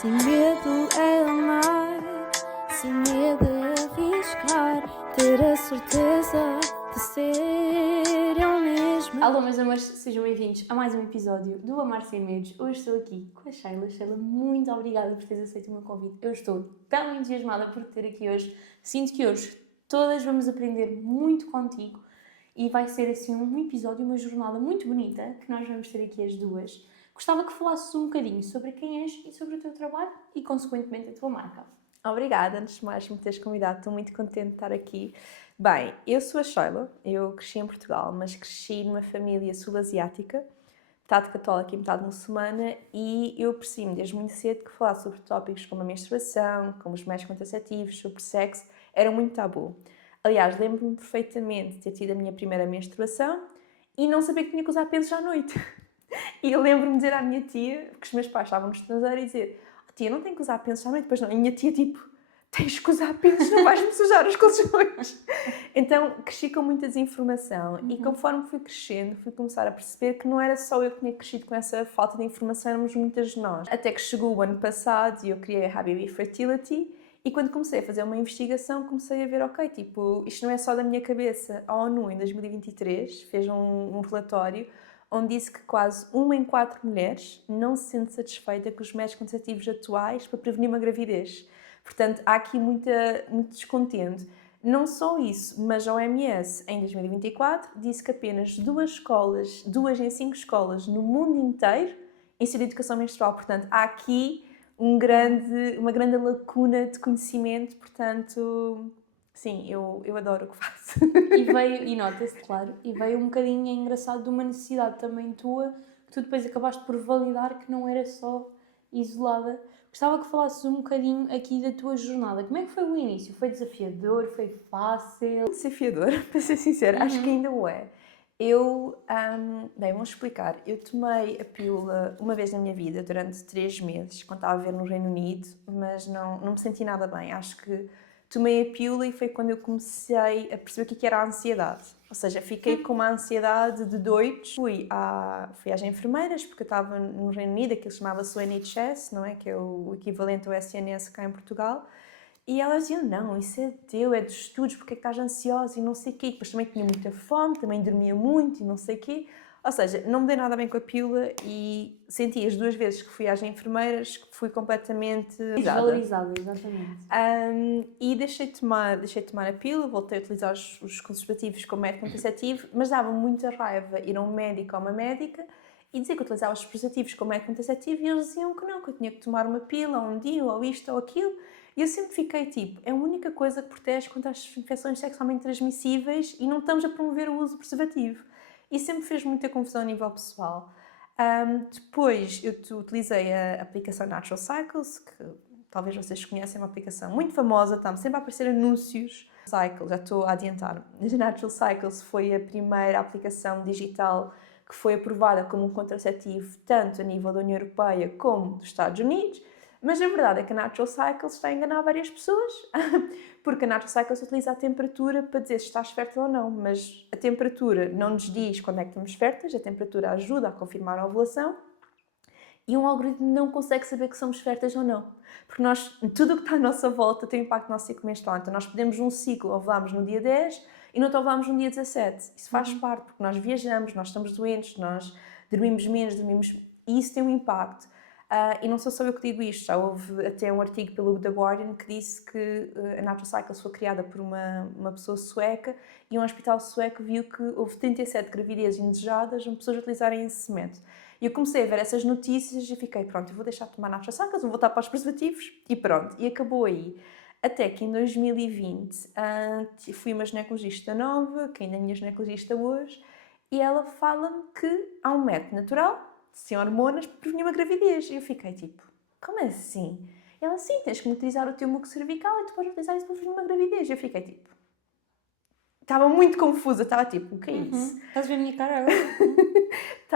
Sem medo é amar, sem medo é arriscar, ter a certeza de ser eu mesma. Alô, meus amores, sejam bem-vindos a mais um episódio do Amar Sem Medos. Hoje estou aqui com a Sheila. Sheila, muito obrigada por teres aceito o meu convite. Eu estou tão entusiasmada por te ter aqui hoje. Sinto que hoje todas vamos aprender muito contigo e vai ser assim um episódio, uma jornada muito bonita que nós vamos ter aqui as duas. Gostava que falasses um bocadinho sobre quem és e sobre o teu trabalho e, consequentemente, a tua marca. Obrigada, antes de mais, por me teres convidado. Estou muito contente de estar aqui. Bem, eu sou a Sheila, eu cresci em Portugal, mas cresci numa família sul-asiática, metade católica e metade muçulmana, e eu percebi-me desde muito cedo que falar sobre tópicos como a menstruação, como os métodos contraceptivos, sobre sexo, era muito tabu. Aliás, lembro-me perfeitamente de ter tido a minha primeira menstruação e não saber que tinha que usar pensos à noite. E eu lembro-me de dizer à minha tia, porque os meus pais estavam no estrangeiro, e dizer: tia, não tenho que usar pensos à noite? Pois não. E a minha tia, tipo, tens que usar pensos, não vais-me sujar os colchões. Então, cresci com muita desinformação. E conforme fui crescendo, fui começar a perceber que não era só eu que tinha crescido com essa falta de informação, éramos muitas de nós. Até que chegou o ano passado e eu criei a Habibi Fertility. E quando comecei a fazer uma investigação, comecei a ver, ok, tipo, isto não é só da minha cabeça. A ONU, em 2023, fez um relatório onde disse que quase 1 em 4 mulheres não se sente satisfeita com os métodos contraceptivos atuais para prevenir uma gravidez. Portanto, há aqui muito descontento. Não só isso, mas a OMS, em 2024, disse que apenas 2 em 5 escolas no mundo inteiro ensinam educação menstrual. Portanto, há aqui uma grande lacuna de conhecimento. Portanto, sim, eu adoro o que faço. E nota-se, claro, e veio um bocadinho engraçado de uma necessidade também tua, que tu depois acabaste por validar que não era só isolada. Gostava que falasses um bocadinho aqui da tua jornada. Como é que foi o início? Foi desafiador? Foi fácil? Desafiador, para ser sincera, acho que ainda o é. Bem, vamos explicar. Eu tomei a pílula uma vez na minha vida, durante 3 meses, quando estava a ver no Reino Unido, mas não me senti nada bem. Acho que tomei a pílula e foi quando eu comecei a perceber o que era a ansiedade. Ou seja, fiquei com uma ansiedade de doidos. Fui às enfermeiras, porque eu estava no Reino Unido, aquilo chamava-se o NHS, não é? Que é o equivalente ao SNS cá em Portugal. E elas diziam: não, isso é teu, é dos estudos, porque é que estás ansiosa e não sei o quê. Depois também tinha muita fome, também dormia muito e não sei o quê. Ou seja, não me dei nada bem com a pílula e senti as 2 vezes que fui às enfermeiras que fui completamente Desvalorizada, exatamente. E deixei de tomar a pílula, voltei a utilizar os contraceptivos como método contraceptivo, mas dava muita raiva ir a um médico ou uma médica e dizer que eu utilizava os preservativos como método contraceptivo e eles diziam que não, que eu tinha que tomar uma pílula um dia ou isto ou aquilo. E eu sempre fiquei tipo, é a única coisa que protege contra as infecções sexualmente transmissíveis e não estamos a promover o uso do preservativo. E sempre fez muita confusão a nível pessoal. Depois eu utilizei a aplicação Natural Cycles, que talvez vocês conhecem, é uma aplicação muito famosa, está-me sempre a aparecer anúncios. Já estou a adiantar. A Natural Cycles foi a primeira aplicação digital que foi aprovada como um contraceptivo tanto a nível da União Europeia como dos Estados Unidos. Mas a verdade é que a Natural Cycles está a enganar várias pessoas, porque a Natural Cycles utiliza a temperatura para dizer se estás fértil ou não, mas a temperatura não nos diz quando é que estamos férteis, a temperatura ajuda a confirmar a ovulação e um algoritmo não consegue saber que somos férteis ou não, porque tudo o que está à nossa volta tem impacto no nosso ciclo menstrual. Então nós podemos num ciclo ovularmos no dia 10 e no outro ovularmos no dia 17. Isso faz parte, porque nós viajamos, nós estamos doentes, nós dormimos menos, e isso tem um impacto. E não sou só eu que digo isto, já houve até um artigo pelo The Guardian que disse que a Natural Cycles foi criada por uma pessoa sueca e um hospital sueco viu que houve 37 gravidezes indesejadas de pessoas a utilizarem esse método. E eu comecei a ver essas notícias e fiquei, pronto, eu vou deixar de tomar Natural Cycles, vou voltar para os preservativos e pronto. E acabou aí. Até que em 2020 fui uma ginecologista nova, que ainda é minha ginecologista hoje, e ela fala-me que há um método natural sem hormonas para prevenir uma gravidez. E eu fiquei tipo, como assim? E ela, sim, tens que utilizar o teu muco cervical e tu podes utilizar isso para prevenir uma gravidez. E eu fiquei tipo, estava muito confusa, estava tipo, o que é isso? Estás a ver a minha cara agora?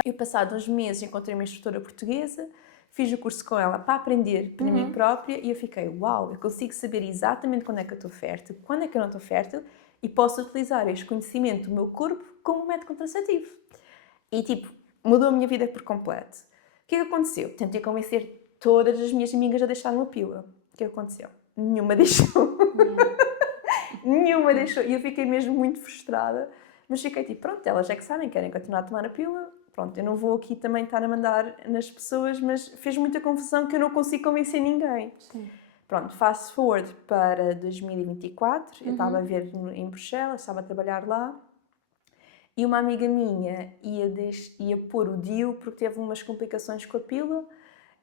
Eu, passado uns meses, encontrei uma instrutora portuguesa, fiz o curso com ela para aprender para mim própria e eu fiquei, uau, eu consigo saber exatamente quando é que eu estou fértil, quando é que eu não estou fértil e posso utilizar este conhecimento do meu corpo como método contraceptivo. E tipo, mudou a minha vida por completo. O que é que aconteceu? Tentei convencer todas as minhas amigas já deixaram a pílula. O que aconteceu? Nenhuma deixou. Nenhuma deixou. E eu fiquei mesmo muito frustrada. Mas fiquei tipo, pronto, elas é que sabem, querem continuar a tomar a pílula. Pronto, eu não vou aqui também estar a mandar nas pessoas, mas fez muita confusão que eu não consigo convencer ninguém. Sim. Pronto, fast forward para 2024. Eu estava a ver em Bruxelas, estava a trabalhar lá. E uma amiga minha ia pôr o DIU porque teve umas complicações com a pílula.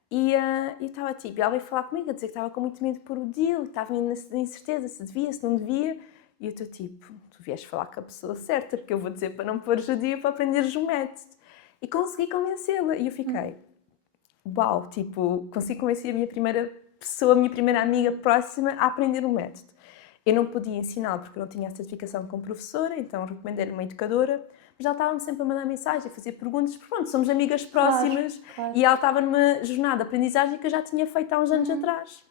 E eu estava tipo, ela veio falar comigo, a dizer que estava com muito medo de pôr o DIU, estava na incerteza se devia, se não devia. E eu estou tipo, tu vieste falar com a pessoa certa, porque eu vou dizer para não pôr o DIU para aprenderes o método. E consegui convencê-la. E eu fiquei, uau, tipo, consegui convencer a minha primeira pessoa, a minha primeira amiga próxima a aprender o método. Eu não podia ensiná-la porque eu não tinha a certificação como professora, então recomendei-lhe uma educadora, mas ela estava-me sempre a mandar mensagem, a fazer perguntas, porque pronto, somos amigas próximas, Claro. e ela estava numa jornada de aprendizagem que eu já tinha feito há uns anos atrás.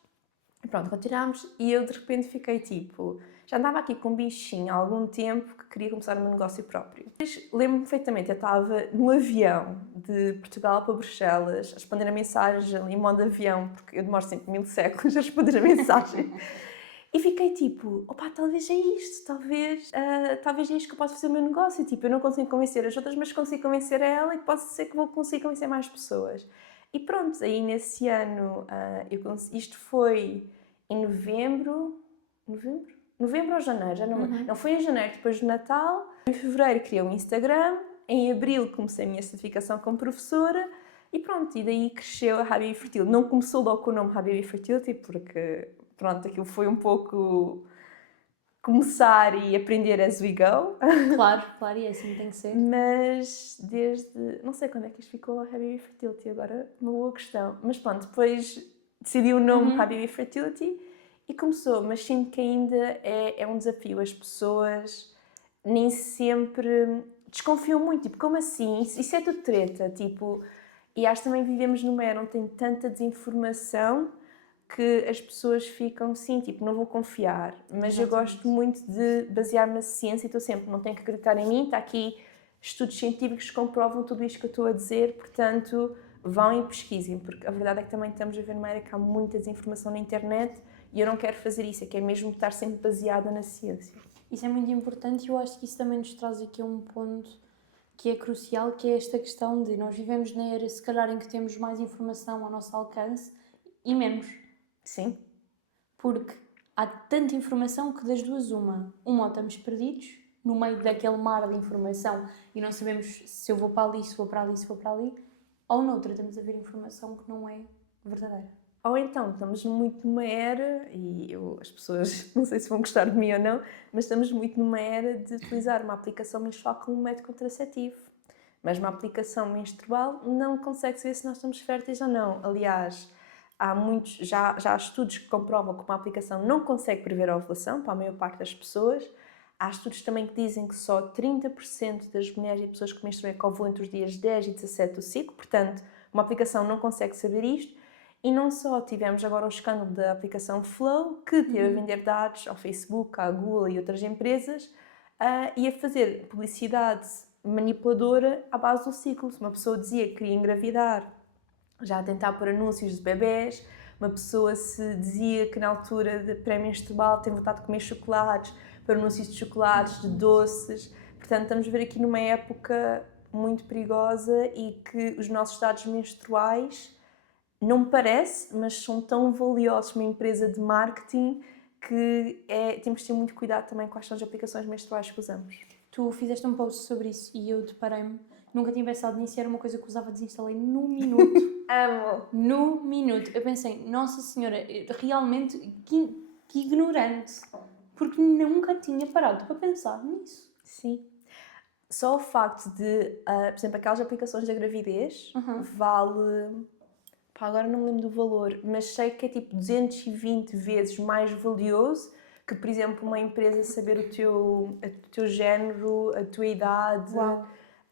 E pronto, continuámos e eu de repente fiquei tipo, já andava aqui com um bichinho há algum tempo que queria começar o meu negócio próprio. Lembro-me perfeitamente, eu estava no avião de Portugal para Bruxelas a responder a mensagem em modo avião, porque eu demoro sempre 1000 séculos a responder a mensagem. E fiquei tipo, opá, talvez é isto, talvez é isto que eu posso fazer o meu negócio. Tipo, eu não consigo convencer as outras, mas consigo convencer a ela e pode ser que vou conseguir convencer mais pessoas. E pronto, aí nesse ano, isto foi em novembro ou janeiro, já não, não foi em janeiro, depois do Natal. Em fevereiro criei um Instagram, em abril comecei a minha certificação como professora e pronto, e daí cresceu a Happy Fertility. Não começou logo com o nome Happy Fertility, porque pronto, aquilo foi um pouco começar e aprender as we go. Claro, e assim tem que ser. Mas desde, não sei quando é que isto ficou Happy Fertility, agora uma boa questão. Mas pronto, depois decidi o nome Happy Fertility e começou, mas sinto que ainda é um desafio. As pessoas nem sempre desconfiam muito, tipo, como assim? Isso é tudo treta, tipo, e acho que também vivemos numa era onde tem tanta desinformação que as pessoas ficam, sim, tipo, não vou confiar. Mas Exatamente. eu gosto muito de basear-me na ciência e estou sempre, não tenho que acreditar em mim, está aqui estudos científicos que comprovam tudo isto que eu estou a dizer, portanto, vão e pesquisem, porque a verdade é que também estamos a ver numa era que há muita desinformação na internet e eu não quero fazer isso, eu quero mesmo estar sempre baseada na ciência. Isso é muito importante e eu acho que isso também nos traz aqui um ponto que é crucial, que é esta questão de nós vivemos na era, se calhar, em que temos mais informação ao nosso alcance e menos. Sim. Porque há tanta informação que das duas uma ou estamos perdidos no meio daquele mar de informação e não sabemos se eu vou para ali, se vou para ali, se vou para ali, ou noutra estamos a ver informação que não é verdadeira. Ou então, estamos muito numa era, e as pessoas não sei se vão gostar de mim ou não, mas estamos muito numa era de utilizar uma aplicação menstrual como um método contraceptivo. Mas uma aplicação menstrual não consegue saber se nós estamos férteis ou não. Aliás, já há estudos que comprovam que uma aplicação não consegue prever a ovulação para a maior parte das pessoas. Há estudos também que dizem que só 30% das mulheres e pessoas que menstruam ovulam entre os dias 10 e 17 do ciclo, portanto, uma aplicação não consegue saber isto. E não só tivemos agora o escândalo da aplicação Flow, que teve a vender dados ao Facebook, à Google e outras empresas, e a fazer publicidade manipuladora à base do ciclo. Se uma pessoa dizia que queria engravidar, já a tentar pôr anúncios de bebés, uma pessoa se dizia que na altura de pré-menstrual tem vontade de comer chocolates, por anúncios de chocolates, de doces. Portanto, estamos a ver aqui numa época muito perigosa e que os nossos dados menstruais, não me parece, mas são tão valiosos para uma empresa de marketing que temos de ter muito cuidado também com as aplicações menstruais que usamos. Tu fizeste um post sobre isso e eu deparei-me, nunca tinha pensado nisso, era uma coisa que usava, desinstalei no minuto. Amo! No minuto. Eu pensei, nossa senhora, realmente que ignorante, porque nunca tinha parado para pensar nisso. Sim. Só o facto de, por exemplo, aquelas aplicações da gravidez vale... Pá, agora não me lembro do valor, mas sei que é tipo 220 vezes mais valioso que, por exemplo, uma empresa saber o teu género, a tua idade. Uau.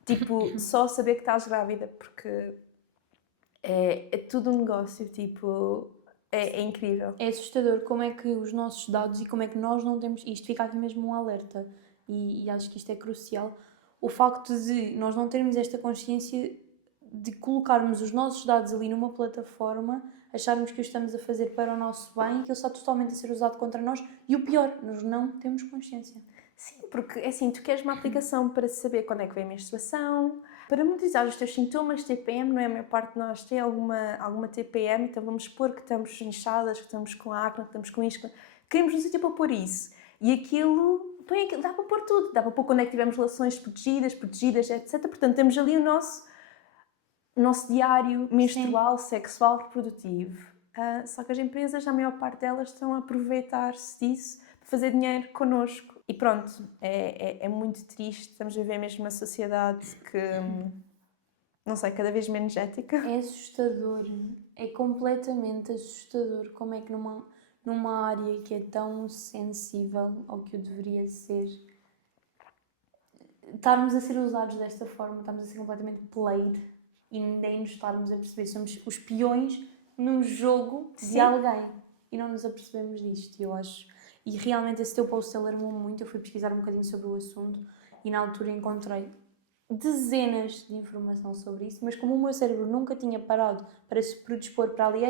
Tipo, só saber que estás grávida, porque é tudo um negócio, tipo, é incrível. É assustador como é que os nossos dados e como é que nós não temos... Isto fica aqui mesmo um alerta e acho que isto é crucial. O facto de nós não termos esta consciência de colocarmos os nossos dados ali numa plataforma acharmos que o estamos a fazer para o nosso bem e que ele está totalmente a ser usado contra nós e o pior, nós não temos consciência. Sim, porque assim, tu queres uma aplicação para saber quando é que vem a menstruação, para monitorizar os teus sintomas TPM, não é? A maior parte de nós tem alguma TPM, então vamos supor que estamos inchadas, que estamos com acne, que estamos com isto, queremos um sítio para pôr isso. E aquilo, dá para pôr tudo, dá para pôr quando é que tivemos relações protegidas, etc. Portanto, temos ali o nosso diário menstrual, sexual, reprodutivo. Só que as empresas, a maior parte delas, estão a aproveitar-se disso para fazer dinheiro connosco. E pronto, é muito triste. Estamos a viver mesmo uma sociedade que, não sei, cada vez menos ética. É assustador, é completamente assustador como é que numa área que é tão sensível ao que o deveria ser, estarmos a ser usados desta forma, estamos a ser completamente played e nem nos estarmos a perceber. Somos os peões num jogo de alguém e não nos apercebemos disto, eu acho. E realmente esse teu post alarmou-me muito. Eu fui pesquisar um bocadinho sobre o assunto e na altura encontrei dezenas de informação sobre isso, mas como o meu cérebro nunca tinha parado para se predispor para ali...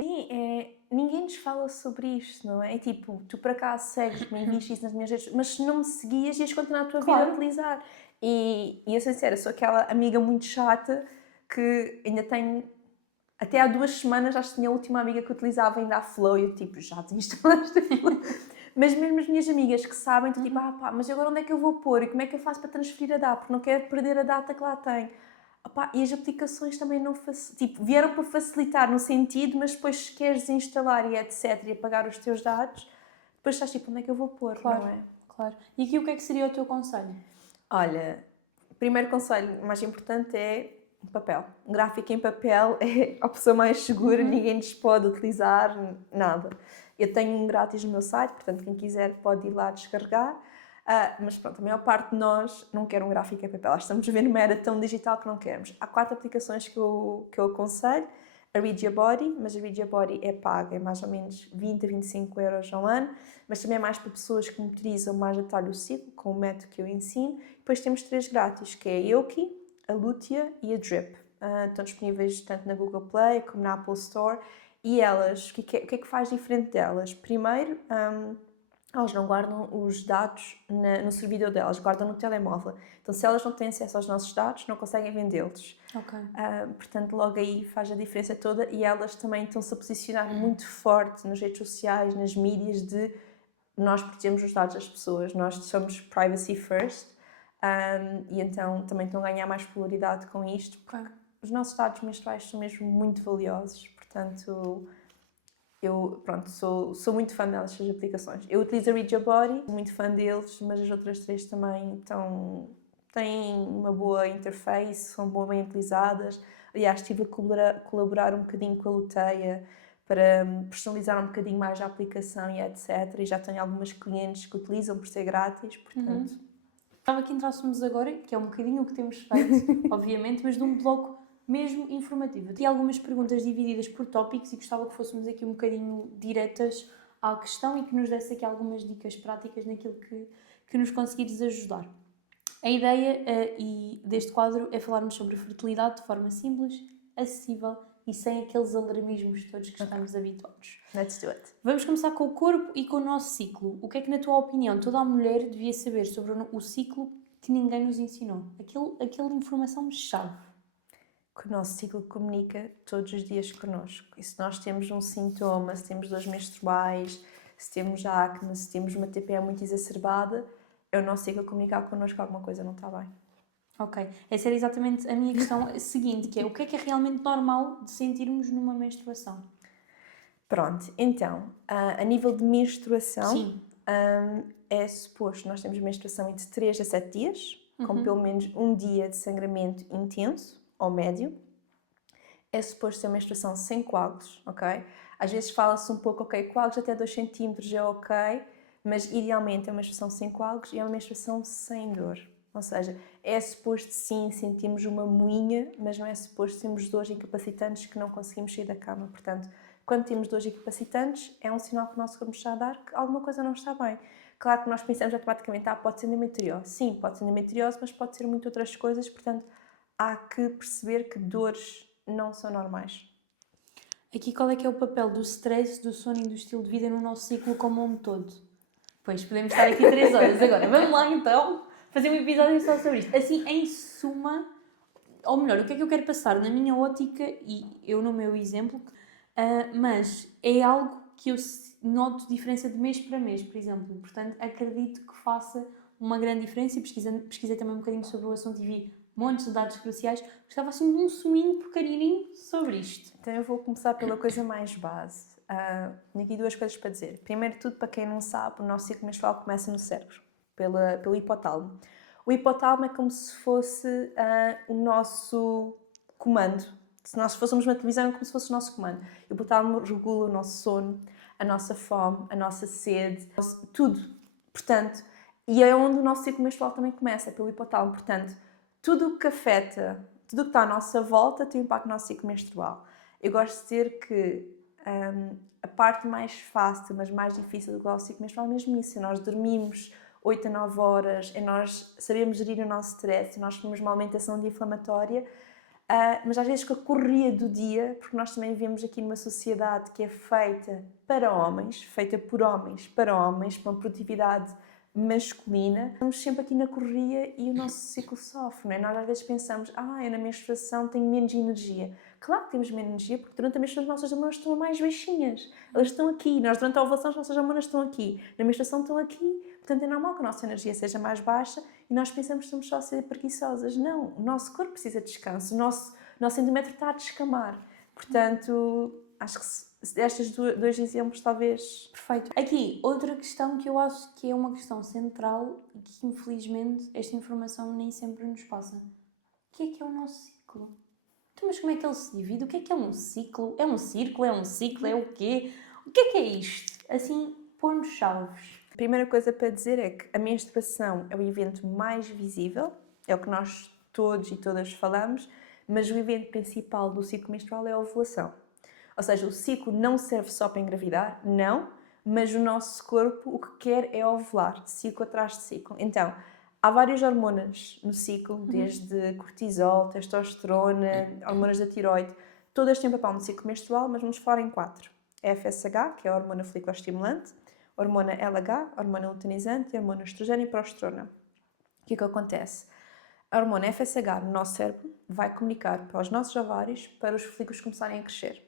Ninguém nos fala sobre isto, não é? É tipo, tu por acaso segues-me e viste isso nas minhas redes, mas se não me seguias, ias continuar a tua vida a utilizar. E eu, sincera, sou aquela amiga muito chata que ainda tenho... Até há 2 semanas, acho que tinha a última amiga que utilizava ainda a Flow e eu tipo, já desinstalaste a Flow. Mas mesmo as minhas amigas que sabem, tu tipo, mas agora onde é que eu vou pôr? E como é que eu faço para transferir a data? Porque não quero perder a data que lá tenho. E as aplicações também não vieram para facilitar no sentido, mas depois se queres desinstalar e etc. e apagar os teus dados, depois estás tipo, onde é que eu vou pôr? Claro, não é? claro. E aqui o que é que seria o teu conselho? Olha, o primeiro conselho mais importante é papel. Um gráfico em papel é a opção mais segura, ninguém nos pode utilizar, nada. Eu tenho um grátis no meu site, portanto quem quiser pode ir lá descarregar. Mas pronto, a maior parte de nós não quer um gráfico em papel. Estamos a ver numa era tão digital que não queremos. Há 4 aplicações que eu aconselho. A Read Your Body, mas a Read Your Body é paga, é mais ou menos 20 a 25 euros ao ano, mas também é mais para pessoas que monitorizam mais a detalhe o ciclo, com o método que eu ensino. Depois temos 3 grátis, que é a Yoki, a Lutia e a Drip. Estão disponíveis tanto na Google Play como na Apple Store. E elas, o que é que faz diferente delas? Primeiro, elas não guardam os dados no servidor delas, guardam no telemóvel. Então, se elas não têm acesso aos nossos dados, não conseguem vendê-los. Ok. Portanto, logo aí faz a diferença toda. E elas também estão-se a posicionar muito forte nas redes sociais, nas mídias, de nós protegemos os dados das pessoas, nós somos privacy first. E então também estão a ganhar mais popularidade com isto, porque os nossos dados menstruais são mesmo muito valiosos. Portanto, eu sou muito fã destas aplicações. Eu utilizo a Read Your Body, sou muito fã deles, mas as outras 3 também têm uma boa interface, são bem utilizadas. Aliás, estive a colaborar um bocadinho com a Luteia para personalizar um bocadinho mais a aplicação e etc. E já tenho algumas clientes que utilizam por ser grátis, portanto... Estava que entrássemos agora, que é um bocadinho o que temos feito, obviamente, mas de um bloco mesmo informativo. Tinha algumas perguntas divididas por tópicos e gostava que fôssemos aqui um bocadinho diretas à questão e que nos desse aqui algumas dicas práticas naquilo que nos conseguires ajudar. A ideia deste quadro é falarmos sobre fertilidade de forma simples, acessível e sem aqueles alarmismos todos que estamos habituados. Let's do it. Vamos começar com o corpo e com o nosso ciclo. O que é que, na tua opinião, toda a mulher devia saber sobre o ciclo que ninguém nos ensinou? Aquela informação-chave. Que o nosso ciclo comunica todos os dias connosco. E se nós temos um sintoma, se temos dores menstruais, se temos acne, se temos uma TPM muito exacerbada, é o nosso ciclo comunicar connosco que alguma coisa não está bem. Ok. Essa era exatamente a minha questão seguinte, que é realmente normal de sentirmos numa menstruação? Pronto, então, a nível de menstruação, Sim. É suposto nós temos menstruação entre 3 a 7 dias, com pelo menos um dia de sangramento intenso ou médio. É suposto ter menstruação sem coágulos, ok? Às vezes fala-se um pouco, ok, coágulos até 2 cm é ok, mas idealmente é uma menstruação sem coágulos e é uma menstruação sem dor. Ou seja, é suposto sim sentirmos uma moinha, mas não é suposto termos dores incapacitantes que não conseguimos sair da cama. Portanto, quando temos dores incapacitantes, é um sinal que o nosso corpo está a dar que alguma coisa não está bem. Claro que nós pensamos automaticamente, pode ser endometriose. Sim, pode ser endometriose, mas pode ser muitas outras coisas. Portanto, há que perceber que dores não são normais. Aqui qual é que é o papel do stress, do sono e do estilo de vida no nosso ciclo como um todo? Pois, podemos estar aqui 3 horas agora. Vamos lá então fazer um episódio só sobre isto. Assim, em suma, ou melhor, o que é que eu quero passar na minha ótica e eu no meu exemplo, mas é algo que eu noto diferença de mês para mês, por exemplo. Portanto, acredito que faça uma grande diferença e pesquisei também um bocadinho sobre o assunto e vi montes de dados cruciais. Gostava assim de um suminho pequenininho sobre isto. Então eu vou começar pela coisa mais base. Tenho aqui 2 coisas para dizer. Primeiro de tudo, para quem não sabe, o nosso ciclo menstrual começa no cérebro, pelo hipotálamo. O hipotálamo é como se fosse o nosso comando. Se nós fôssemos uma televisão, é como se fosse o nosso comando. O hipotálamo regula o nosso sono, a nossa fome, a nossa sede, tudo. Portanto, e é onde o nosso ciclo menstrual também começa, pelo hipotálamo. Portanto, tudo o que afeta, tudo o que está à nossa volta tem um impacto no nosso ciclo menstrual. Eu gosto de dizer que a parte mais fácil, mas mais difícil do nosso ciclo menstrual é mesmo isso. Nós dormimos 8 a 9 horas, nós sabemos gerir o nosso stress, nós temos uma alimentação anti-inflamatória, mas às vezes com a correria do dia, porque nós também vivemos aqui numa sociedade que é feita para homens, feita por homens, para uma produtividade masculina, estamos sempre aqui na correria e o nosso ciclo sofre, não é? Nós às vezes pensamos, eu na menstruação tenho menos energia. Claro que temos menos energia, porque durante a menstruação as nossas hormonas estão mais baixinhas. Elas estão aqui. Nós durante a ovulação as nossas hormonas estão aqui. Na menstruação estão aqui. Portanto, é normal que a nossa energia seja mais baixa e nós pensamos que estamos só a ser preguiçosas. Não, o nosso corpo precisa de descanso. O nosso endométrio está a descamar. Portanto, acho que estes 2 exemplos talvez perfeito. Aqui, outra questão que eu acho que é uma questão central e que infelizmente esta informação nem sempre nos passa. O que é o nosso ciclo? Então, mas como é que ele se divide? O que é um ciclo? É um círculo? É um ciclo? É o quê? O que é isto? Assim, pôr-nos chaves. A primeira coisa para dizer é que a menstruação é o evento mais visível, é o que nós todos e todas falamos, mas o evento principal do ciclo menstrual é a ovulação. Ou seja, o ciclo não serve só para engravidar, não, mas o nosso corpo o que quer é ovular, ciclo atrás de ciclo. Então, há várias hormonas no ciclo, desde cortisol, testosterona, hormonas da tiroide, todas têm papel no ciclo menstrual, mas vamos falar em 4. A FSH, que é a hormona folículo-estimulante, a hormona LH, a hormona luteinizante e a hormona estrogênio e progesterona. O que é que acontece? A hormona FSH no nosso cérebro vai comunicar para os nossos ovários para os folículos começarem a crescer.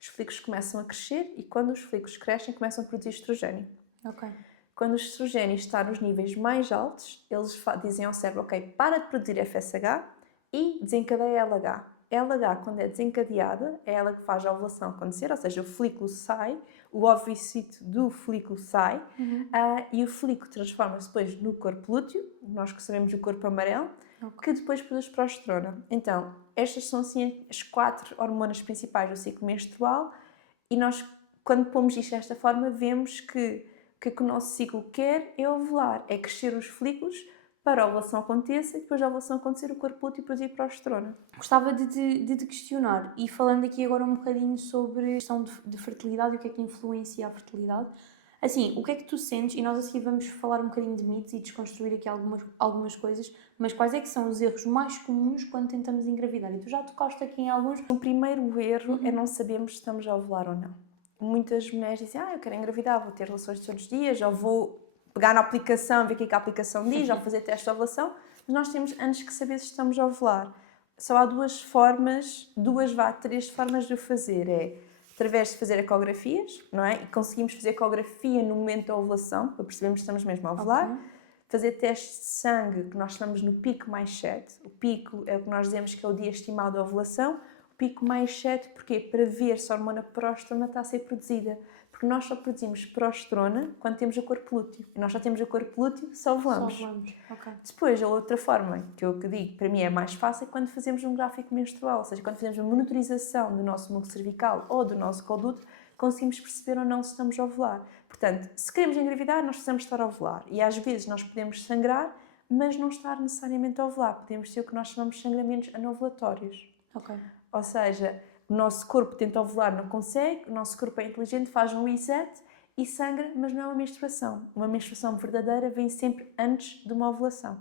Os folículos começam a crescer e quando os folículos crescem começam a produzir estrogênio. Ok. Quando o estrogênio está nos níveis mais altos, eles dizem ao cérebro, para de produzir FSH e desencadeia LH. LH, quando é desencadeada, é ela que faz a ovulação acontecer, ou seja, o folículo sai, o ovocito do folículo sai e o folículo transforma-se depois no corpo lúteo, nós que sabemos o corpo amarelo, que depois produz progesterona. Então, estas são assim as 4 hormonas principais do ciclo menstrual e nós, quando pomos isto desta forma, vemos que o que o nosso ciclo quer é ovular, é crescer os folículos para a ovulação aconteça e depois da ovulação acontecer o corpo lúteo produzir progesterona. Gostava de te questionar e falando aqui agora um bocadinho sobre a questão de fertilidade e o que é que influencia a fertilidade. Assim, o que é que tu sentes, e nós assim vamos falar um bocadinho de mitos e desconstruir aqui algumas coisas, mas quais é que são os erros mais comuns quando tentamos engravidar? E tu já tocaste aqui em alguns. O primeiro erro é não sabermos se estamos a ovular ou não. Muitas mulheres dizem, eu quero engravidar, vou ter relações todos os dias, ou vou pegar na aplicação, ver o que a aplicação diz, ou fazer teste de ovulação, mas nós temos antes que saber se estamos a ovular. Só há 3 formas de o fazer. É através de fazer ecografias, não é? E conseguimos fazer ecografia no momento da ovulação, para percebermos se estamos mesmo a ovular. Okay. Fazer testes de sangue, que nós chamamos no pico mais 7. O pico é o que nós dizemos que é o dia estimado da ovulação. O pico mais 7, porquê? Para ver se a hormona progesterona está a ser produzida. Porque nós só produzimos progesterona quando temos o corpo lúteo. E nós só temos o corpo lúteo se ovulamos. Okay. Depois, a outra forma que eu digo, para mim é mais fácil, é quando fazemos um gráfico menstrual. Ou seja, quando fazemos uma monitorização do nosso músculo cervical ou do nosso coduto, conseguimos perceber ou não se estamos a ovular. Portanto, se queremos engravidar, nós precisamos estar a ovular. E às vezes nós podemos sangrar, mas não estar necessariamente a ovular. Podemos ter o que nós chamamos de sangramentos anovulatórios. Ok. Ou seja, o nosso corpo tenta ovular, não consegue, o nosso corpo é inteligente, faz um reset e sangra, mas não é uma menstruação. Uma menstruação verdadeira vem sempre antes de uma ovulação.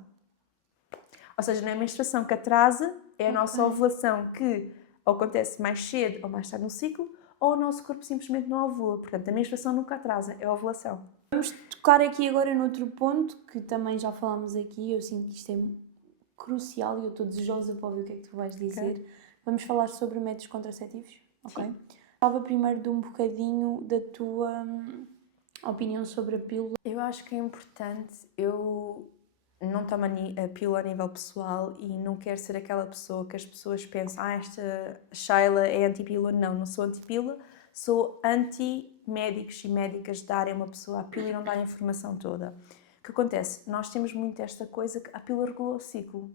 Ou seja, não é a menstruação que atrasa, é a nossa ovulação que ou acontece mais cedo ou mais tarde no ciclo, ou o nosso corpo simplesmente não ovula. Portanto, a menstruação nunca atrasa, é a ovulação. Vamos tocar aqui agora noutro ponto, que também já falámos aqui, eu sinto que isto é crucial e eu estou desejosa para ouvir o que é que tu vais dizer. Ok. Vamos falar sobre métodos contraceptivos, ok? Gostava primeiro de um bocadinho da tua opinião sobre a pílula. Eu acho que é importante, eu não tomo a pílula a nível pessoal e não quero ser aquela pessoa que as pessoas pensam esta Sheila é anti-pílula. Não sou anti-pílula, sou anti-médicos e médicas darem uma pessoa a pílula e não darem a informação toda. O que acontece? Nós temos muito esta coisa que a pílula regula o ciclo,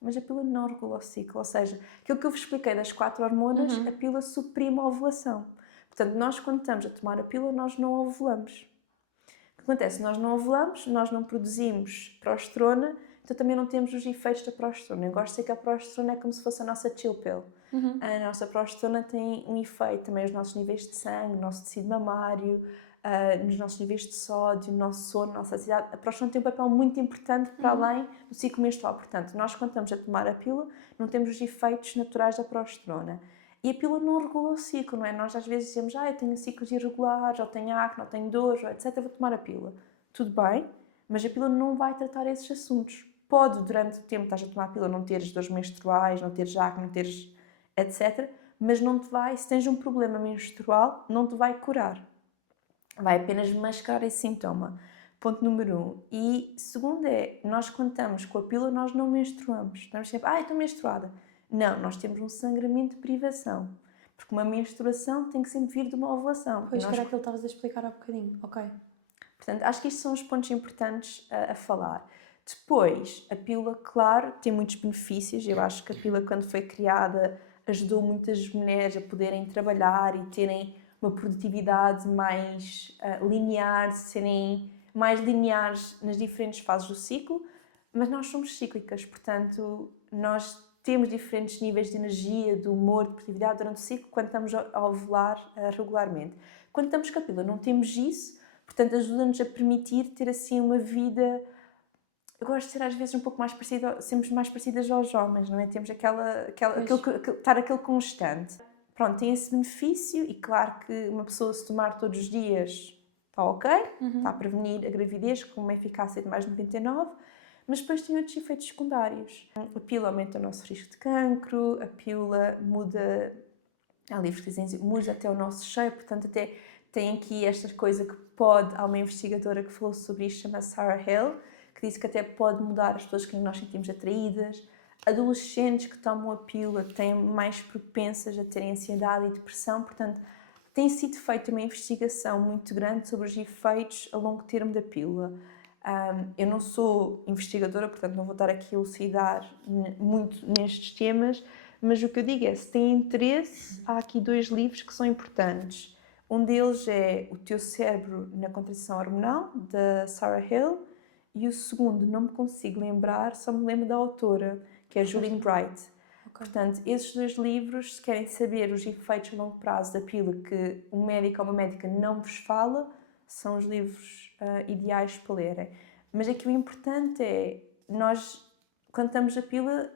mas a pílula não regula o ciclo, ou seja, aquilo que eu vos expliquei das 4 hormonas, a pílula suprime a ovulação. Portanto, nós quando estamos a tomar a pílula, nós não ovulamos. O que acontece? Nós não ovulamos, nós não produzimos progesterona, então também não temos os efeitos da progesterona. Eu gosto de dizer que a progesterona é como se fosse a nossa chill pill. A nossa progesterona tem um efeito também nos nossos níveis de sangue, no nosso tecido mamário, nos nossos níveis de sódio, no nosso sono, na nossa saciedade. A progesterona tem um papel muito importante para além do ciclo menstrual. Portanto, nós quando estamos a tomar a pílula, não temos os efeitos naturais da progesterona. E a pílula não regula o ciclo, não é? Nós às vezes dizemos, eu tenho ciclos irregulares, ou tenho acne, ou tenho dores, ou etc. Vou tomar a pílula. Tudo bem, mas a pílula não vai tratar esses assuntos. Pode, durante o tempo que estás a tomar a pílula, não teres dores menstruais, não teres acne, não teres etc. Mas não te vai, se tens um problema menstrual, não te vai curar. Vai apenas mascarar esse sintoma. Ponto número 1. E segundo é, nós quando estamos com a pílula, nós não menstruamos. Estamos sempre, estou menstruada. Não, nós temos um sangramento de privação. Porque uma menstruação tem que sempre vir de uma ovulação. Pois, que era aquilo que estavas a explicar há bocadinho. Ok. Portanto, acho que isto são os pontos importantes a falar. Depois, a pílula, claro, tem muitos benefícios. Eu acho que a pílula, quando foi criada, ajudou muitas mulheres a poderem trabalhar e terem uma produtividade mais linear, serem mais lineares nas diferentes fases do ciclo. Mas nós somos cíclicas, portanto, nós temos diferentes níveis de energia, de humor, de produtividade durante o ciclo quando estamos a ovular regularmente. Quando estamos com a pílula, não temos isso, portanto, ajuda-nos a permitir ter assim uma vida. Eu gosto de ser às vezes um pouco mais parecida, sermos mais parecidas aos homens, não é? Temos estar aquele constante. Pronto, tem esse benefício e claro que uma pessoa se tomar todos os dias está ok, está a prevenir a gravidez com uma eficácia de mais de 99%, mas depois tem outros efeitos secundários. A pílula aumenta o nosso risco de cancro, a pílula muda, há livros que dizem muda até o nosso cheiro, portanto até tem aqui esta coisa que pode, há uma investigadora que falou sobre isto, chama Sarah Hale, que disse que até pode mudar as pessoas que nós sentimos atraídas. Adolescentes que tomam a pílula têm mais propensas a terem ansiedade e depressão, portanto tem sido feita uma investigação muito grande sobre os efeitos a longo termo da pílula. Eu não sou investigadora, portanto não vou estar aqui a elucidar muito nestes temas, mas o que eu digo é, se tem interesse, há aqui 2 livros que são importantes. Um deles é O Teu Cérebro na Contracepção Hormonal, da Sarah Hale, e o segundo, não me consigo lembrar, só me lembro da autora, que é a Julian Bright. Okay. Portanto, esses 2 livros, se querem saber os efeitos a longo prazo da pílula que um médico ou uma médica não vos fala, são os livros ideais para lerem. Mas aqui o importante é, nós, quando estamos a pílula,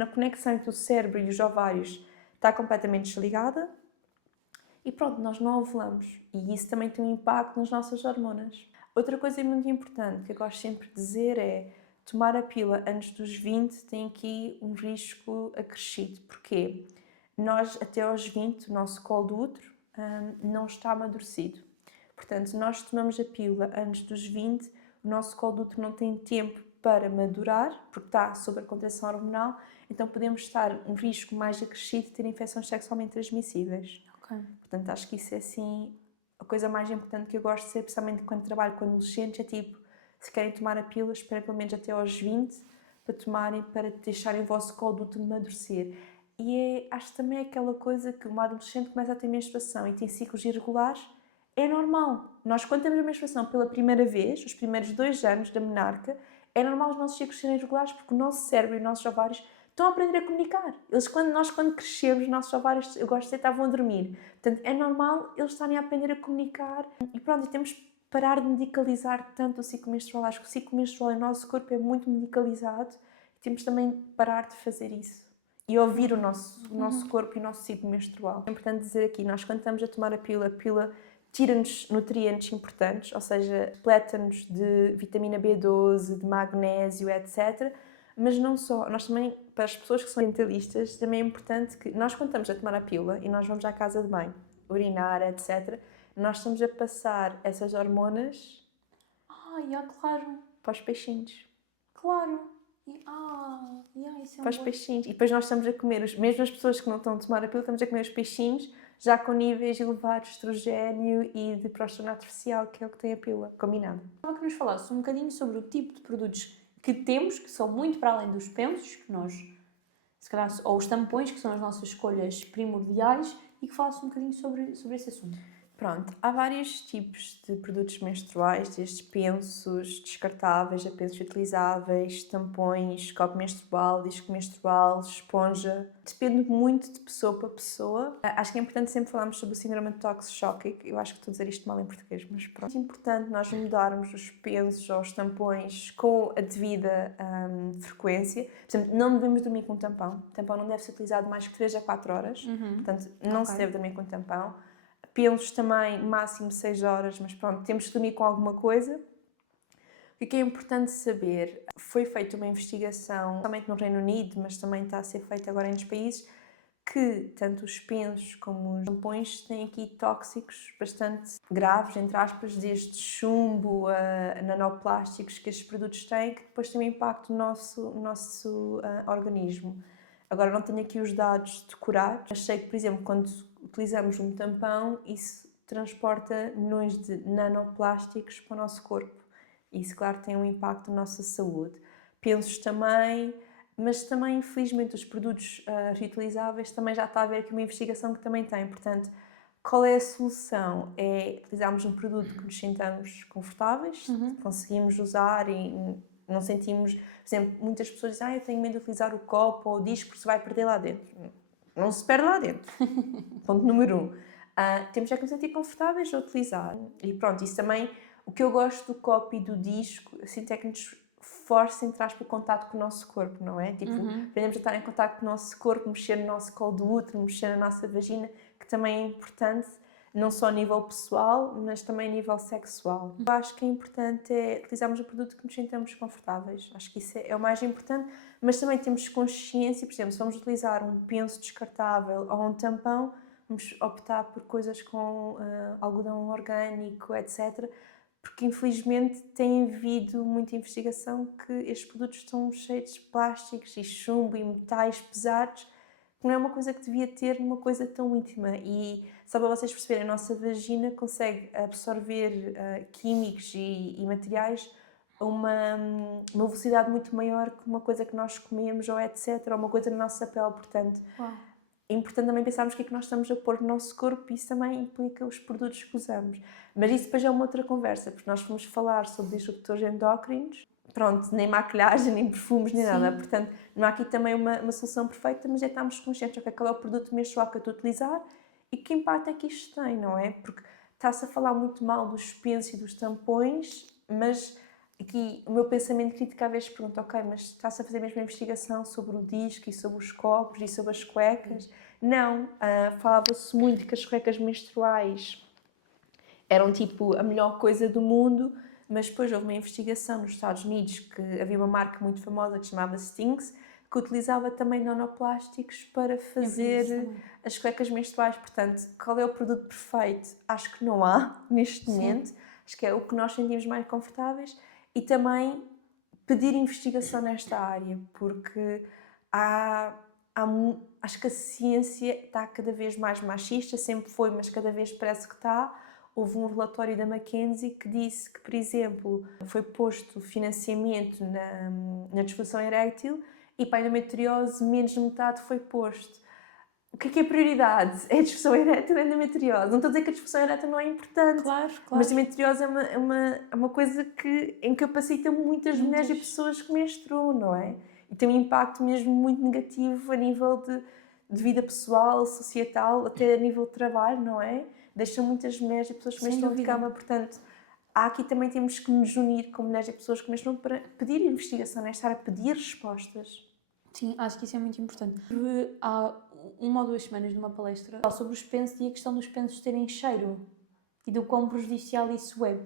a conexão entre o cérebro e os ovários está completamente desligada e pronto, nós não ovulamos. E isso também tem um impacto nas nossas hormonas. Outra coisa muito importante que eu gosto sempre de dizer é tomar a pílula antes dos 20 tem aqui um risco acrescido. Porquê? Nós, até aos 20, o nosso colo do útero não está amadurecido. Portanto, se nós tomamos a pílula antes dos 20, o nosso colo do útero não tem tempo para madurar, porque está sob a contração hormonal, então podemos estar um risco mais acrescido de ter infecções sexualmente transmissíveis. Okay. Portanto, acho que isso é assim a coisa mais importante que eu gosto de ser, especialmente quando trabalho com adolescentes, é tipo, se querem tomar a pílula, esperem pelo menos até aos 20 para tomarem, para deixarem o vosso colo do útero amadurecer. E acho que também é aquela coisa que uma adolescente começa a ter menstruação e tem ciclos irregulares, é normal. Nós, quando temos a menstruação pela primeira vez, os primeiros 2 anos da menarca, é normal os nossos ciclos serem irregulares porque o nosso cérebro e os nossos ovários estão a aprender a comunicar. Nós, quando crescemos, os nossos ovários, eu gosto de dizer, estavam a dormir. Portanto, é normal eles estarem a aprender a comunicar. E pronto, temos que parar de medicalizar tanto o ciclo menstrual. Acho que o ciclo menstrual em nosso corpo é muito medicalizado e temos também de parar de fazer isso. e ouvir o nosso corpo e o nosso ciclo menstrual. É importante dizer aqui, nós quando estamos a tomar a pílula tira-nos nutrientes importantes, ou seja, depleta-nos de vitamina B12, de magnésio, etc. Mas não só, nós também, para as pessoas que são ambientalistas, também é importante que nós quando estamos a tomar a pílula e nós vamos à casa de banho, urinar, etc., nós estamos a passar essas hormonas Claro, para os peixinhos. claro. Isso é Para os peixinhos. E depois nós estamos a comer, mesmo as pessoas que não estão a tomar a pílula, estamos a comer os peixinhos já com níveis elevados de estrogênio e de progesterona artificial, que é o que tem a pílula, combinado. Gostava que nos falasse um bocadinho sobre o tipo de produtos que temos, que são muito para além dos pensos, que nós, se calhar, ou os tampões, que são as nossas escolhas primordiais, e que falasse um bocadinho sobre esse assunto. Pronto, há vários tipos de produtos menstruais, desde pensos descartáveis a pensos utilizáveis, tampões, copo menstrual, disco menstrual, esponja. Depende muito de pessoa para pessoa. Acho que é importante sempre falarmos sobre o síndrome de Tox-Shock. Eu acho que estou a dizer isto mal em português, mas pronto. É importante nós mudarmos os pensos ou os tampões com a devida frequência. Por exemplo, não devemos dormir com um tampão. O tampão não deve ser utilizado mais que 3 a 4 horas. Portanto, não se deve dormir com um tampão. Pensos também, máximo 6 horas, mas pronto, temos que dormir com alguma coisa. O que é importante saber? Foi feita uma investigação, somente no Reino Unido, mas também está a ser feita agora em outros países, que tanto os pensos como os tampões têm aqui tóxicos bastante graves, entre aspas, desde chumbo a nanoplásticos que estes produtos têm, que depois têm um impacto no nosso organismo. Agora não tenho aqui os dados decorados, mas sei que, por exemplo, quando utilizamos um tampão, isso transporta milhões de nanoplásticos para o nosso corpo. E isso, claro, tem um impacto na nossa saúde. Pensos também, mas também, infelizmente, os produtos reutilizáveis também já está a haver aqui uma investigação que também tem. Portanto, qual é a solução? É utilizarmos um produto que nos sintamos confortáveis, conseguimos usar e não sentimos... Por exemplo, muitas pessoas dizem, eu tenho medo de utilizar o copo ou o disco porque se vai perder lá dentro. Não se perde lá dentro. Ponto número 1. Temos que nos sentir confortáveis a utilizar. E pronto, isso também... O que eu gosto do copo e do disco, eu sinto é que nos força, entre aspas, o contato com o nosso corpo, não é? Tipo, aprendemos a estar em contato com o nosso corpo, mexer no nosso colo do útero, mexer na nossa vagina, que também é importante, não só a nível pessoal, mas também a nível sexual. Eu acho que é importante utilizarmos um produto que nos sintamos confortáveis. Acho que isso é o mais importante, mas também temos consciência, por exemplo, se vamos utilizar um penso descartável ou um tampão, vamos optar por coisas com algodão orgânico, etc., porque infelizmente tem havido muita investigação que estes produtos estão cheios de plásticos e chumbo e metais pesados, que não é uma coisa que devia ter numa coisa tão íntima. E só para vocês perceberem, a nossa vagina consegue absorver químicos e materiais a uma velocidade muito maior que uma coisa que nós comemos ou etc, ou uma coisa na nossa pele, portanto... Uau. É importante também pensarmos o que é que nós estamos a pôr no nosso corpo e isso também implica os produtos que usamos. Mas isso depois é uma outra conversa, porque nós fomos falar sobre disruptores endócrinos, pronto, nem maquilhagem, nem perfumes, nem nada. Portanto, não há aqui também uma solução perfeita, mas é estarmos conscientes de qual é o produto menstrual que eu estou a utilizar e que impacto é que isto tem, não é? Porque está-se a falar muito mal dos pensos e dos tampões, mas... Aqui, o meu pensamento crítico às vezes pergunta, ok, mas está-se a fazer mesmo a investigação sobre o disco e sobre os copos e sobre as cuecas? Não, falava-se muito que as cuecas menstruais eram tipo a melhor coisa do mundo, mas depois houve uma investigação nos Estados Unidos que havia uma marca muito famosa que se chamava Stinks, que utilizava também nanoplásticos para fazer as cuecas menstruais. Portanto, qual é o produto perfeito? Acho que não há neste momento, acho que é o que nós sentimos mais confortáveis. E também pedir investigação nesta área, porque acho que a ciência está cada vez mais machista, sempre foi, mas cada vez parece que está. Houve um relatório da McKinsey que disse que, por exemplo, foi posto financiamento na disfunção erétil e para a endometriose menos de metade foi posto. O que é prioridade? É a disfunção erétil ou a endometriose? Não estou a dizer que a disfunção erétil não é importante, Claro. mas a endometriose é uma coisa que incapacita muitas mulheres e pessoas que menstruam, não é? E tem um impacto mesmo muito negativo a nível de vida pessoal, societal, até a nível de trabalho, não é? Deixa muitas mulheres e pessoas que menstruam de cama, portanto, aqui também temos que nos unir com mulheres e pessoas que menstruam para pedir investigação nesta área, pedir respostas. Sim, acho que isso é muito importante. Tive há 1 ou 2 semanas numa palestra sobre os pensos e a questão dos pensos terem cheiro e do quão prejudicial isso é.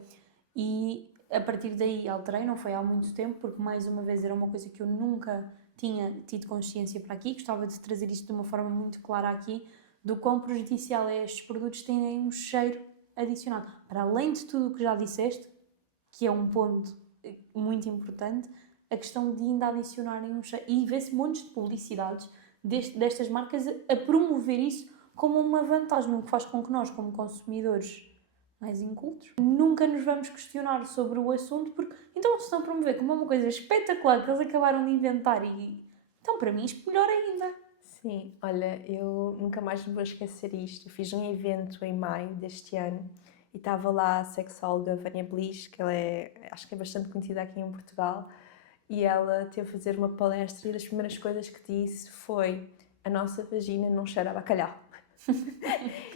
E a partir daí alterei, não foi há muito tempo, porque mais uma vez era uma coisa que eu nunca tinha tido consciência para aqui. Gostava de trazer isto de uma forma muito clara aqui, do quão prejudicial é estes produtos terem um cheiro adicionado. Para além de tudo o que já disseste, que é um ponto muito importante, a questão de ainda adicionarem um cheiro. E vê-se montes de publicidades destas marcas a promover isso como uma vantagem, o que faz com que nós, como consumidores mais incultos, nunca nos vamos questionar sobre o assunto, porque então se estão a promover como uma coisa espetacular que eles acabaram de inventar e então para mim isto melhor ainda. Sim, olha, eu nunca mais me vou esquecer isto. Eu fiz um evento em maio deste ano e estava lá a sexóloga Vânia Belis, que ela acho que é bastante conhecida aqui em Portugal, e ela teve a fazer uma palestra e das primeiras coisas que disse foi: a nossa vagina não cheira a bacalhau.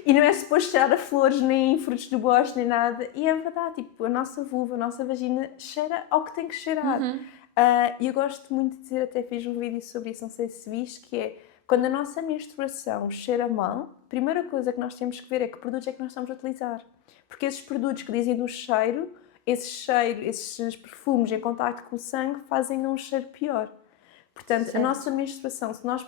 E não é suposto cheirar a flores, nem frutos do bosque, nem nada. E é verdade, tipo, a nossa vulva, a nossa vagina cheira ao que tem que cheirar. E eu gosto muito de dizer, até fiz um vídeo sobre isso, não sei se viste, que é quando a nossa menstruação cheira mal, a primeira coisa que nós temos que ver é que produtos é que nós estamos a utilizar. Porque esses produtos que dizem do cheiro, esses perfumes em contacto com o sangue fazem ainda um cheiro pior. Portanto, Certo. a nossa menstruação, se nós...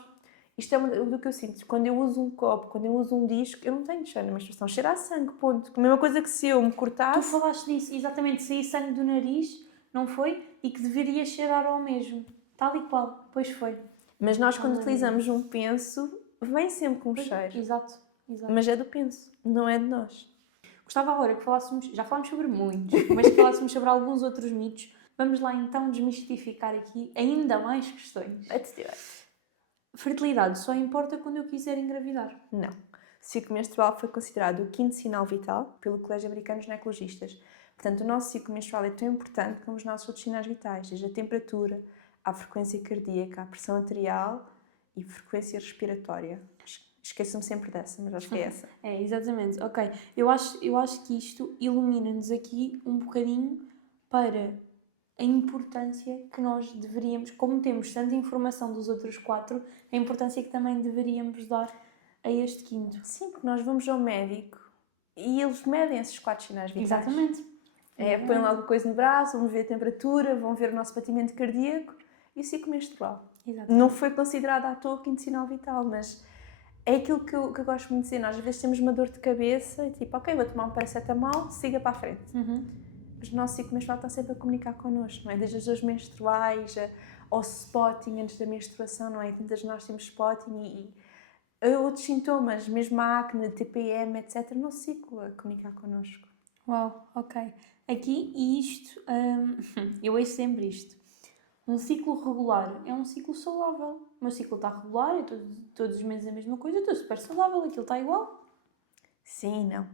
Isto é do que eu sinto. Quando eu uso um copo, quando eu uso um disco, eu não tenho cheiro na menstruação. Cheira a sangue, ponto. A mesma coisa que se eu me Tu cortasse... falaste disso, exatamente, sair sangue do nariz, não foi? E que deveria cheirar ao mesmo. Tal e qual, pois foi. Mas nós, quando Não lembro. utilizamos um penso, vem sempre com cheiro. Exato. Mas é do penso, não é de nós. Gostava agora que falássemos, já falámos sobre muitos, mas que falássemos sobre alguns outros mitos. Vamos lá então desmistificar aqui ainda mais questões. Let's do it. Fertilidade só importa quando eu quiser engravidar. Não. O ciclo menstrual foi considerado o quinto sinal vital pelo Colégio Americano de Ginecologistas. Portanto, o nosso ciclo menstrual é tão importante como os nossos outros sinais vitais, desde a temperatura, a frequência cardíaca, a pressão arterial e frequência respiratória. Esqueço-me sempre dessa, mas acho que é essa. É, exatamente. Ok. Eu acho que isto ilumina-nos aqui um bocadinho para a importância que nós deveríamos, como temos tanta informação dos outros 4, a importância que também deveríamos dar a este quinto. Sim, porque nós vamos ao médico e eles medem esses 4 sinais vitais. Exatamente. Põem lá alguma coisa no braço, vão ver a temperatura, vão ver o nosso batimento cardíaco e o ciclo menstrual. Exatamente. Não foi considerado à toa o quinto sinal vital, mas é aquilo que eu gosto muito de dizer. Nós às vezes temos uma dor de cabeça e tipo, ok, vou tomar um paracetamol, siga para a frente. Mas o nosso ciclo menstrual está sempre a comunicar connosco, não é? Desde as dores menstruais ao spotting antes da menstruação, não é? Muitas de nós temos spotting e outros sintomas, mesmo a acne, TPM, etc. No ciclo a comunicar connosco. Uau, ok. Aqui, e isto, eu ouço sempre isto. Um ciclo regular é um ciclo saudável. O meu ciclo está regular, é todos os meses a mesma coisa, eu estou super saudável, aquilo está igual. Sim, não.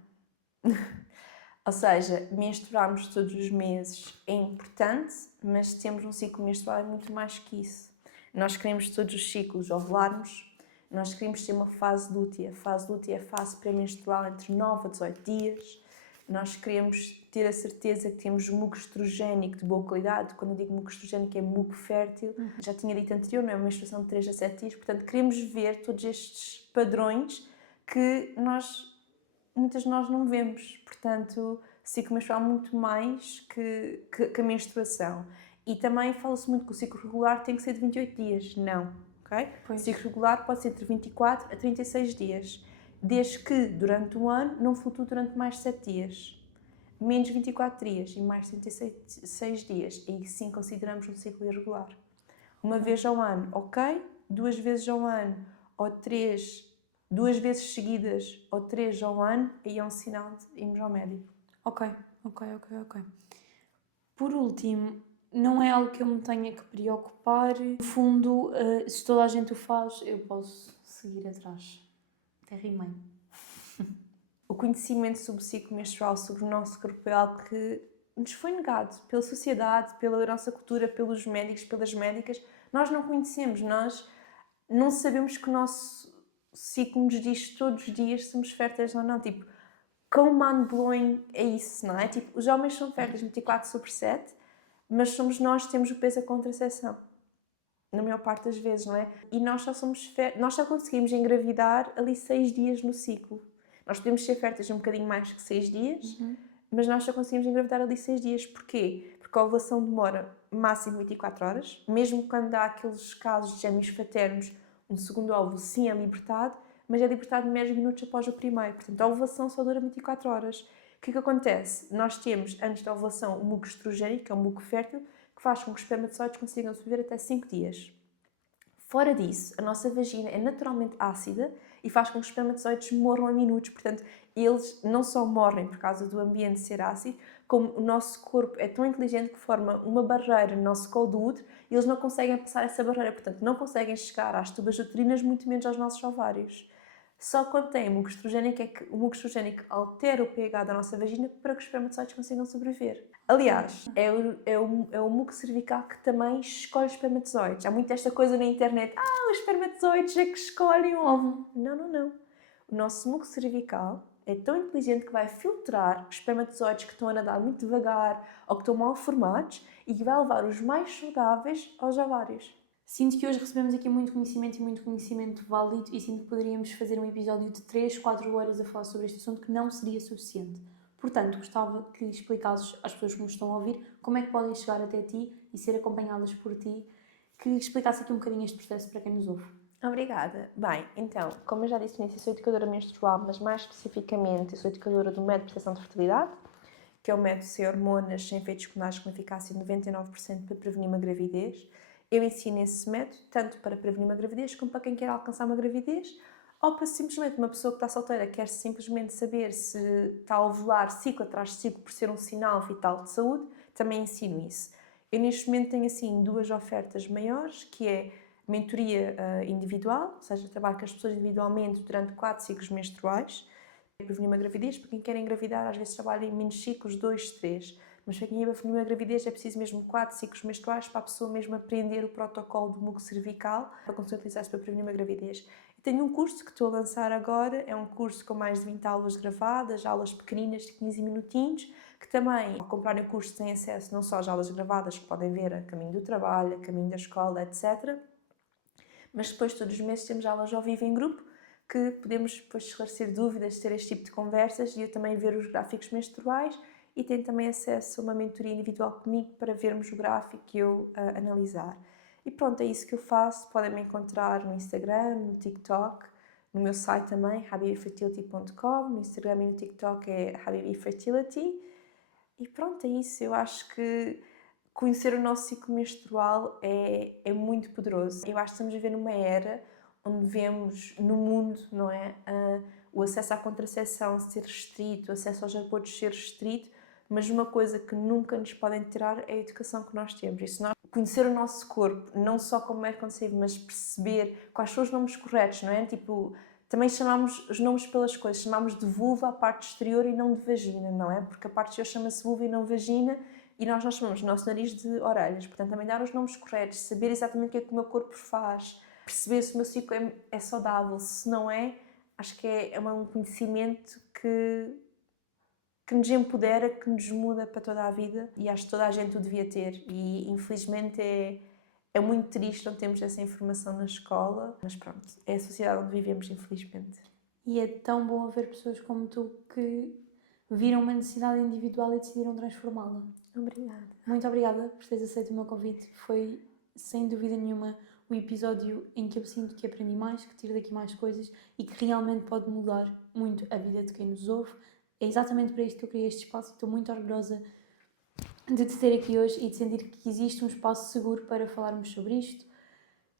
Ou seja, menstruarmos todos os meses é importante, mas temos um ciclo menstrual é muito mais que isso. Nós queremos todos os ciclos ovularmos, nós queremos ter uma fase lútea. A fase lútea é a fase pré-menstrual entre 9 a 18 dias. Nós queremos ter a certeza que temos muco estrogénico de boa qualidade. Quando eu digo muco estrogénico é muco fértil. Já tinha dito anterior, não é uma menstruação de 3 a 7 dias. Portanto, queremos ver todos estes padrões que muitas de nós não vemos. Portanto, o ciclo menstrual é muito mais que a menstruação. E também fala-se muito que o ciclo regular tem que ser de 28 dias. Não, ok? O ciclo regular pode ser entre 24 a 36 dias. Desde que, durante um ano, não flutue durante mais de 7 dias. Menos 24 dias e mais 36 dias. E sim consideramos um ciclo irregular. Uma vez ao ano, ok? 2 vezes ao ano ou 3, 2 vezes seguidas ou 3 ao ano, aí é um sinal de irmos ao médico. Ok. Por último, não é algo que eu me tenha que preocupar. No fundo, se toda a gente o faz, eu posso seguir atrás. Até rimei. O conhecimento sobre o ciclo menstrual, sobre o nosso corpo, é algo que nos foi negado pela sociedade, pela nossa cultura, pelos médicos, pelas médicas. Nós não conhecemos, nós não sabemos que o nosso ciclo nos diz todos os dias se somos férteis ou não. Tipo, quão mind-blowing é isso, não é? Tipo, os homens são férteis 24/7, mas somos nós que temos o peso da contracepção. na maior parte das vezes, não é? E nós nós só conseguimos engravidar ali 6 dias no ciclo. Nós podemos ser férteis um bocadinho mais que 6 dias, mas nós só conseguimos engravidar ali 6 dias. Porquê? Porque a ovulação demora máximo 24 horas, mesmo quando há aqueles casos de gêmeos fraternos, um segundo óvulo sim é libertado, mas é libertado 10 minutos após o primeiro. Portanto, a ovulação só dura 24 horas. O que acontece? Nós temos, antes da ovulação, o muco estrogénico, que é um muco fértil, que faz com que os espermatozoides consigam sobreviver até 5 dias. Fora disso, a nossa vagina é naturalmente ácida e faz com que os espermatozoides morram a minutos. Portanto, eles não só morrem por causa do ambiente ser ácido, como o nosso corpo é tão inteligente que forma uma barreira no nosso colo do útero e eles não conseguem passar essa barreira. Portanto, não conseguem chegar às tubas uterinas, muito menos aos nossos ovários. Só quando tem muco estrogénico é que o muco estrogénico altera o pH da nossa vagina para que os espermatozoides consigam sobreviver. Aliás, é o muco cervical que também escolhe os espermatozoides. Há muito esta coisa na internet, os espermatozoides é que escolhem o óvulo. Não. O nosso muco cervical é tão inteligente que vai filtrar os espermatozoides que estão a nadar muito devagar ou que estão mal formados e que vai levar os mais saudáveis aos ovários. Sinto que hoje recebemos aqui muito conhecimento e muito conhecimento válido e sinto que poderíamos fazer um episódio de 3, 4 horas a falar sobre este assunto que não seria suficiente. Portanto, gostava que explicasses às pessoas que nos estão a ouvir como é que podem chegar até ti e ser acompanhadas por ti, que explicasse aqui um bocadinho este processo para quem nos ouve. Obrigada. Bem, então, como eu já disse no início, sou educadora menstrual, mas mais especificamente sou educadora do método de proteção de fertilidade, que é o método sem hormonas, sem efeitos secundários, com eficácia de 99% para prevenir uma gravidez. Eu ensino esse método tanto para prevenir uma gravidez como para quem quer alcançar uma gravidez ou para simplesmente uma pessoa que está solteira quer simplesmente saber se está a ovular ciclo atrás de ciclo por ser um sinal vital de saúde, também ensino isso. Eu neste momento tenho assim 2 ofertas maiores, que é mentoria individual, ou seja, trabalho com as pessoas individualmente durante 4 ciclos menstruais, para prevenir uma gravidez. Para quem quer engravidar, às vezes trabalho em menos ciclos, 2, 3. Mas para quem ia prevenir uma gravidez é preciso mesmo 4 ciclos menstruais para a pessoa mesmo aprender o protocolo do muco cervical para conseguir utilizar-se para prevenir uma gravidez. E tenho um curso que estou a lançar agora, é um curso com mais de 20 aulas gravadas, aulas pequeninas de 15 minutinhos, que também, ao comprarem o curso, têm acesso não só às aulas gravadas, que podem ver a caminho do trabalho, a caminho da escola, etc. Mas depois, todos os meses, temos aulas ao vivo em grupo, que podemos depois esclarecer dúvidas, ter este tipo de conversas e eu também ver os gráficos menstruais e tenho também acesso a uma mentoria individual comigo para vermos o gráfico e eu analisar. E pronto, é isso que eu faço. Podem me encontrar no Instagram, no TikTok, no meu site também, habibifertility.com, no Instagram e no TikTok é habibifertility. E pronto, é isso. Eu acho que conhecer o nosso ciclo menstrual é muito poderoso. Eu acho que estamos a viver numa era onde vemos no mundo, não é, o acesso à contracepção ser restrito, o acesso aos abortos ser restrito, mas uma coisa que nunca nos podem tirar é a educação que nós temos. E se nós conhecer o nosso corpo, não só como é concebido, mas perceber quais são os nomes corretos, não é? Tipo, também chamamos os nomes pelas coisas, chamamos de vulva a parte exterior e não de vagina, não é? Porque a parte exterior chama-se vulva e não vagina, e nós não chamamos o nosso nariz de orelhas. Portanto, também dar os nomes corretos, saber exatamente o que é que o meu corpo faz, perceber se o meu ciclo é saudável, se não é, acho que é um conhecimento que nos empodera, que nos muda para toda a vida e acho que toda a gente o devia ter e infelizmente é muito triste não termos essa informação na escola, mas pronto, é a sociedade onde vivemos, infelizmente. E é tão bom haver pessoas como tu que viram uma necessidade individual e decidiram transformá-la. Obrigada. Muito obrigada por teres aceito o meu convite. Foi, sem dúvida nenhuma, o episódio em que eu sinto que aprendi mais, que tiro daqui mais coisas e que realmente pode mudar muito a vida de quem nos ouve. É exatamente para isto que eu criei este espaço e estou muito orgulhosa de te ter aqui hoje e de sentir que existe um espaço seguro para falarmos sobre isto.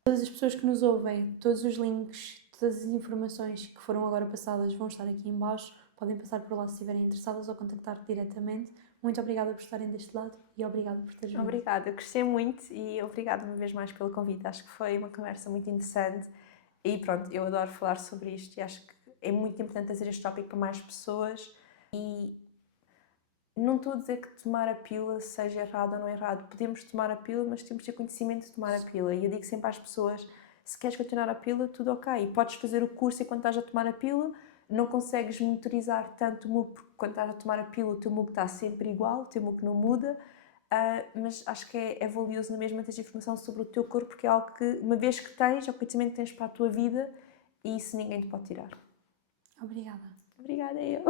Todas as pessoas que nos ouvem, todos os links, todas as informações que foram agora passadas vão estar aqui em baixo. Podem passar por lá se estiverem interessadas ou contactar-te diretamente. Muito obrigada por estarem deste lado e obrigada por teres vindo. Obrigada, eu gostei muito e obrigada uma vez mais pelo convite. Acho que foi uma conversa muito interessante e pronto, eu adoro falar sobre isto e acho que é muito importante trazer este tópico para mais pessoas e não estou a dizer que tomar a pílula seja errado ou não errado. Podemos tomar a pílula, mas temos de ter conhecimento de tomar a pílula e eu digo sempre às pessoas, se queres continuar a pílula, tudo ok. E podes fazer o curso enquanto estás a tomar a pílula, não consegues monitorizar tanto o muco, porque quando estás a tomar a pílula o teu muco está sempre igual, o teu muco não muda, mas acho que é valioso na mesma teres informação sobre o teu corpo, porque é algo que, uma vez que tens, é o conhecimento que tens para a tua vida e isso ninguém te pode tirar. Obrigada. Obrigada, eu.